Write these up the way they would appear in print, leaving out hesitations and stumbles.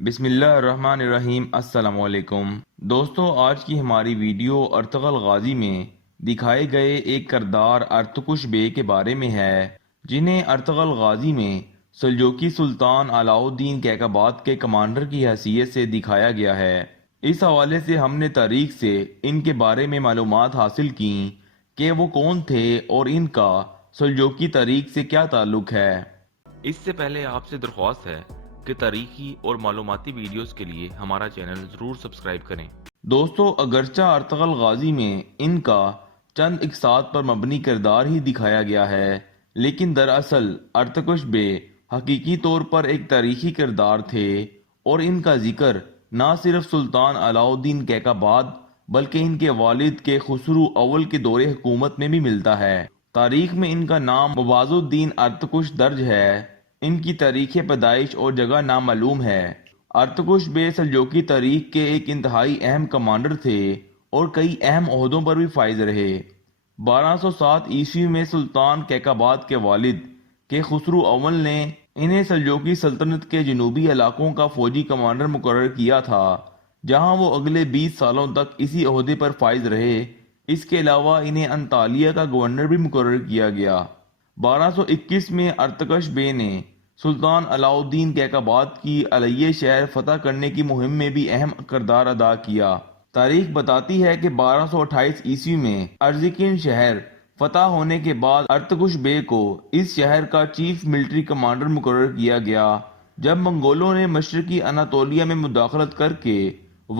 بسم اللہ الرحمن الرحیم۔ السلام علیکم دوستو، آج کی ہماری ویڈیو ارطغرل غازی میں دکھائے گئے ایک کردار ارتوکش بے کے بارے میں ہے، جنہیں ارطغرل غازی میں سلجوقی سلطان علاؤالدین کیقوباد کے کمانڈر کی حیثیت سے دکھایا گیا ہے۔ اس حوالے سے ہم نے تاریخ سے ان کے بارے میں معلومات حاصل کی کہ وہ کون تھے اور ان کا سلجوقی تاریخ سے کیا تعلق ہے۔ اس سے پہلے آپ سے درخواست ہے کہ تاریخی اور معلوماتی ویڈیوز کے لیے ہمارا چینل ضرور سبسکرائب کریں۔ دوستو، اگرچہ ارطغرل غازی میں ان کا چند اقساط پر مبنی کردار ہی دکھایا گیا ہے، لیکن دراصل ارتوکش بے حقیقی طور پر ایک تاریخی کردار تھے، اور ان کا ذکر نہ صرف سلطان علاؤالدین کیقوباد بلکہ ان کے والد کے خسرو اول کے دور حکومت میں بھی ملتا ہے۔ تاریخ میں ان کا نام مباز الدین ارتوکش درج ہے۔ ان کی تاریخ پیدائش اور جگہ نامعلوم ہے۔ ارتوکش بے سلجوقی تاریخ کے ایک انتہائی اہم کمانڈر تھے اور کئی اہم عہدوں پر بھی فائز رہے۔ 1207 عیسوی میں سلطان کیقوباد کے والد کے خسرو اول نے انہیں سلجوقی سلطنت کے جنوبی علاقوں کا فوجی کمانڈر مقرر کیا تھا، جہاں وہ اگلے 20 سالوں تک اسی عہدے پر فائز رہے۔ اس کے علاوہ انہیں انطالیہ کا گورنر بھی مقرر کیا گیا۔ 1221 میں ارتوکش بے نے سلطان علاؤالدین کیقوباد کی علیہ شہر فتح کرنے کی مہم میں بھی اہم کردار ادا کیا۔ تاریخ بتاتی ہے کہ 1228 عیسوی میں ارزیکن شہر فتح ہونے کے بعد ارتوکش بے کو اس شہر کا چیف ملٹری کمانڈر مقرر کیا گیا۔ جب منگولوں نے مشرقی اناطولیہ میں مداخلت کر کے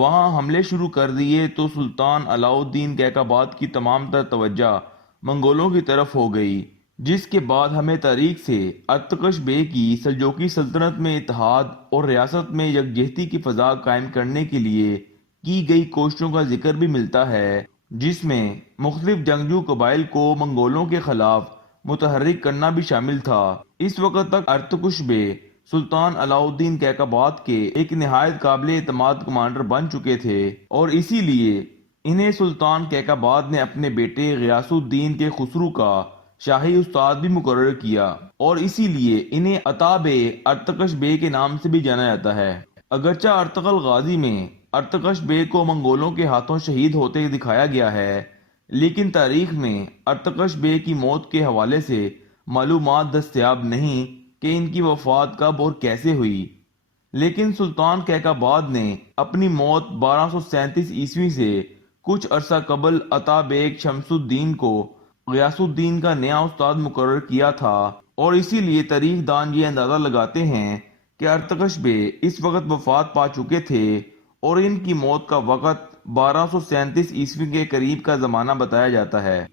وہاں حملے شروع کر دیے تو سلطان علاؤالدین کیقوباد کی تمام تر توجہ منگولوں کی طرف ہو گئی، جس کے بعد ہمیں تاریخ سے ارتوکش بے کی سلجوقی سلطنت میں اتحاد اور ریاست میں یکجہتی کی فضا قائم کرنے کے لیے کی گئی کوششوں کا ذکر بھی ملتا ہے، جس میں مختلف جنگجو قبائل کو منگولوں کے خلاف متحرک کرنا بھی شامل تھا۔ اس وقت تک ارتوکش بے سلطان علاؤالدین کیقوباد کے ایک نہایت قابل اعتماد کمانڈر بن چکے تھے، اور اسی لیے انہیں سلطان کیقوباد نے اپنے بیٹے غیاث الدین کے خسرو کا شاہی استاد بھی مقرر کیا، اور اسی لیے انہیں اتابے ارتوکش بے کے نام سے بھی جانا جاتا ہے۔ اگرچہ ارطغرل غازی میں ارتوکش بے کو منگولوں کے ہاتھوں شہید ہوتے دکھایا گیا ہے، لیکن تاریخ میں ارتوکش بے کی موت کے حوالے سے معلومات دستیاب نہیں کہ ان کی وفات کب اور کیسے ہوئی، لیکن سلطان کیقوباد نے اپنی موت 1237 عیسوی سے کچھ عرصہ قبل اتابیک شمس الدین کو غیاث الدین کا نیا استاد مقرر کیا تھا، اور اسی لیے تاریخ دان یہ اندازہ لگاتے ہیں کہ ارتوکش بے اس وقت وفات پا چکے تھے، اور ان کی موت کا وقت 1237 عیسوی کے قریب کا زمانہ بتایا جاتا ہے۔